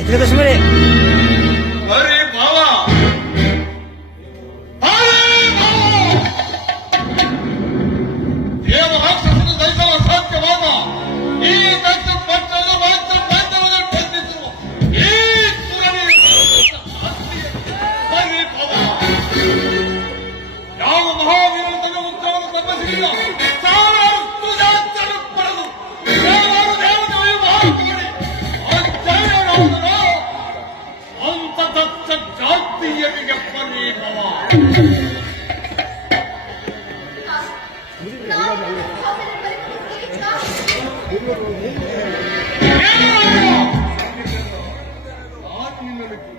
ಇದ್ರ ಕಶ್ಮೀರಿ ಅರೆ ಬಾವಾ ದೇವ ರಾಕ್ಷಸನ ದೈಸವ ಸಾಧ್ಯವಾದ ಈ ದಕ್ಷ ಪಟ್ಟಣ ಬೈತವನ್ನು ಬಂಧಿಸುವ ಈ ಸುರನಿ ಅರೆ ಬಾವಾ ಯಾವ ಮಹಾವೀರನ ಉತ್ತರವನ್ನು ತಪ್ಪಿಸಲಿಲ್ಲ ಸಾವಿರಾರು ತುಜಾಚರ ಪಡೆದು ಸಾವಿರಾರು ದೇವತೆಗಳು ಮಹಾತ್ಮಗಳೇ ಅಜ್ಜಯ್ಯರಾದನ ಅಂತ ದತ್ತ ಜಾತಿಯರಿಗೆ ಬನ್ನಿ ಬಾವಾ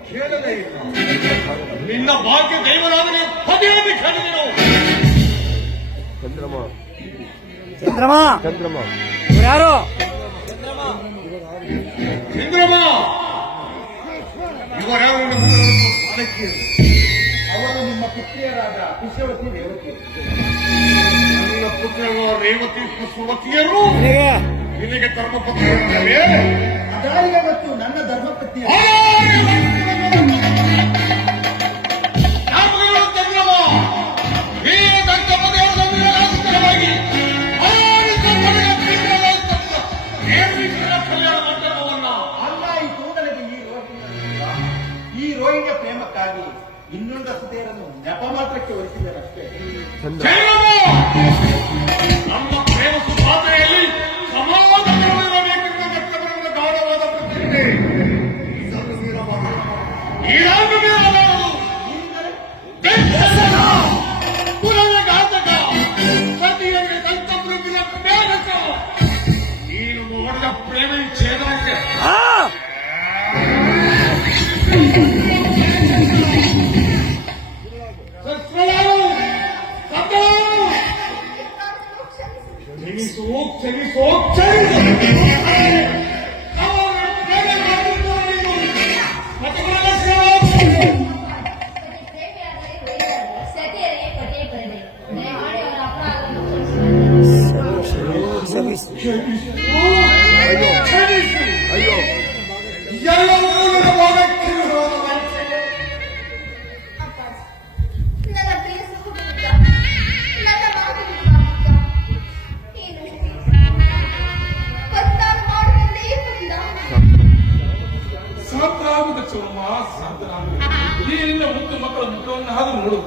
ಕೇಳಲೇ ಇಲ್ಲ ನಿನ್ನ ಭಾಗ್ಯ ದೈವರಾದರೆ ಪದೇವಿ ಕೇಳಿದೆನು ಚಂದ್ರಮ ಚಂದ್ರಮ ಚಂದ್ರಮ ಇವ್ರು ಯಾರು? ಚಂದ್ರಮ ಇವರ್ಯಾರು ಅವರು ನಿಮ್ಮ ಪುತ್ರಿಯರಾದ ಕುಶವತಿ ರೇವತಿ. ನನ್ನ ಪುತ್ರರು ರೇವತಿ ಕುಸುಮತಿಯರು ನಿನಗೆ ನಿನಗೆ ಧರ್ಮಪತ್ನಿಯರಲ್ಲವೇ ಅದಾರಿಗೆ ಮತ್ತು ನನ್ನ ಧರ್ಮಪತ್ನಿ ಚಂದ್ರಮ ಈ ದಕ್ಷಪದೆಯವರ ವಿನಾಶಕರವಾಗಿ ಕಲ್ಯಾಣ ಮಂಟಪವನ್ನ ಅಲ್ಲ ಈ ಕೂಡಲಿಗೆ ಈ ರೋಹಿಣಿಯ ಪ್ರೇಮಕ್ಕಾಗಿ ಇನ್ನೊಂದು ಸುದೇರನ್ನು ನೆಪ ಮಾತ್ರಕ್ಕೆ ಒಲಿಸಿದರಷ್ಟೇ. ನಮ್ಮ ಪ್ರೇಮ ಸುಪಾತ್ರೆಯಲ್ಲಿ ಸಮಾಧಾನವಿರಬೇಕೆಂಬ ವ್ಯಕ್ತಪಡಿಸಿದ ಗಾಢವಾದ ಪ್ರತಿಜ್ಞೆ ಇದನ್ನು ಮೀರಬಾರದು. ಈಡಾಗ ಮೀರಬಾರದು. ಬೆಚ್ಚನ, ಕುಲದ ಘಾತಕ, ಸತಿಯರಿಗೆ ದಂತಮೃಗಿನ ಮೇಘಕ. ನೀನು ನೋಡಿದ ಪ್ರೇಮ ಛೇದನಕ್ಕೆ ಕ್ಷಮಿಸೋ ಅಯ್ಯೋ ನನ್ನ ಪ್ರಿಯ ಸಹೋದರ ನನ್ನ ಮಾತಿಗೆ ಏನು ಒತ್ತಾಯ ಮಾಡಿಕೊಂಡೇ ಬಂದ ಸಾಂತರಾಗುತ್ತ ಚೌಮ ಸಾಂತರಾಗುತ್ತ ಈ ನಿನ್ನ ಮುದ್ದು ಮಕ್ಕಳ ಮುಖವನ್ನು ಹಾದು ನೋಡು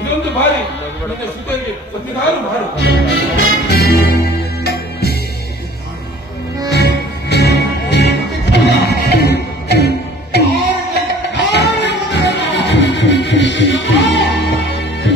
ಇದೊಂದು ಬಾರಿ ನಿನ್ನ ಸುದ್ದಿಗೆ ಪ್ರತಿದಾರು ಮಾಡು